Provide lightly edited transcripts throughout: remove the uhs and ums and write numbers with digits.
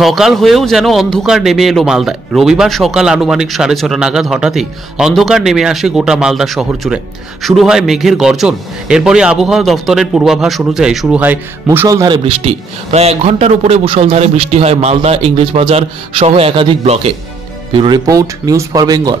সকাল হয়েও যেন অন্ধকার নেমে এলো মালদায়। রবিবার সকাল আনুমানিক 6:30 নাগাদ হঠাৎই অন্ধকার নেমে আসে গোটা মালদা শহর জুড়ে। শুরু হয় মেঘের গর্জন। এরপরে আবহাওয়া দফতরের পূর্বাভাস অনুযায়ী শুরু হয় মুষলধারে বৃষ্টি। প্রায় 1 ঘন্টার উপরে মুষলধারে বৃষ্টি হয় মালদা, ইংরেজবাজার সহ একাধিক ব্লকে। Bureau report, news for Bengal.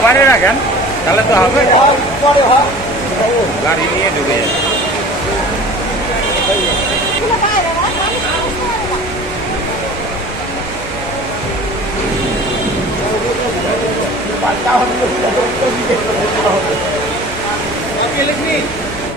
ওপারে রাখেন তাহলে তো হবে, গাড়ি নিয়ে ঢুকে যাবে।